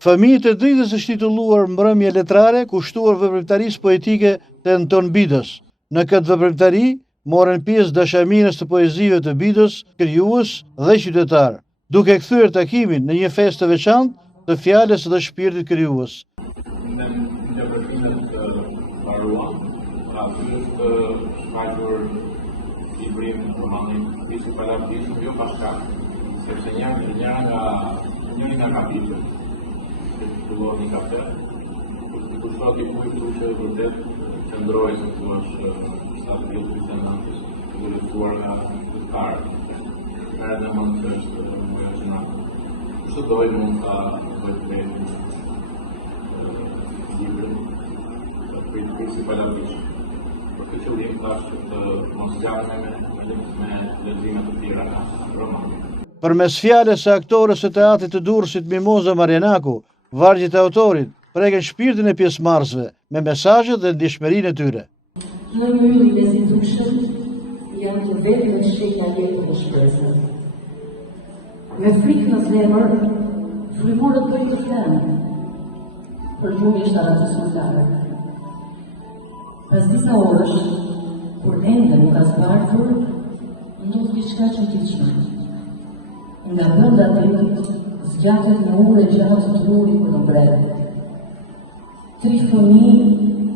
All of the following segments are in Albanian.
Fëmijët e dritës është titulluar Mbrëmje letrare, kushtuar veprimtarisë poetike të Anton Bidës. Në këtë veprimtari morën pjesë dashamirës të poezive të Bidës, krijues dhe qytetar, duke kthyer takimin në një festë të veçantë të fjalës dhe shpirtit krijues. Një kafe, ku shtot I kujtu që vërtet qëndroj se tu është shtatë vjetë të nëntës, të vërtuar nga të karë. Kërë në mund të është më jëgjënatë. Kështë dojë mund të dojtë të librën, të kujtë si palatishë. Për të qëllim të është të mosjarme me lezimet të tjera nga romanë. Përmes fjalës së aktores së teatrit të Durrësit Mimoza Marjanaku, vargjet e autorit preken shpirtin e pjesëmarrësve me mesazhet dhe ndjeshmërinë e tyre. Në mënyrë të zindushëm janë të vetme shkënja jetë të shpresës. Me frikë në zemër, frymorët bëjnë të flamë, për gjumi ishtë aratësundare. Pas disa orësh, kur ende nuk ka zbartur, ndodh diçka çuditshme. Nga brenda temit zgjatet në ure gjatë të urit në bredë. 3 fëmijë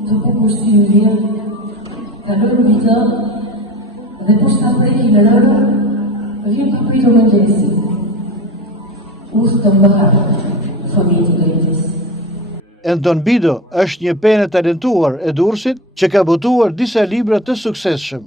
të bukur si yje, kalojnë mbi të dhe poshta preki me rëra, vjen papritur mëngjesi. Udhë të mbarë, fëmijë të drejtës. Anton Bido është një penë talentuar e Durrësit që ka botuar disa libra të suksesshëm.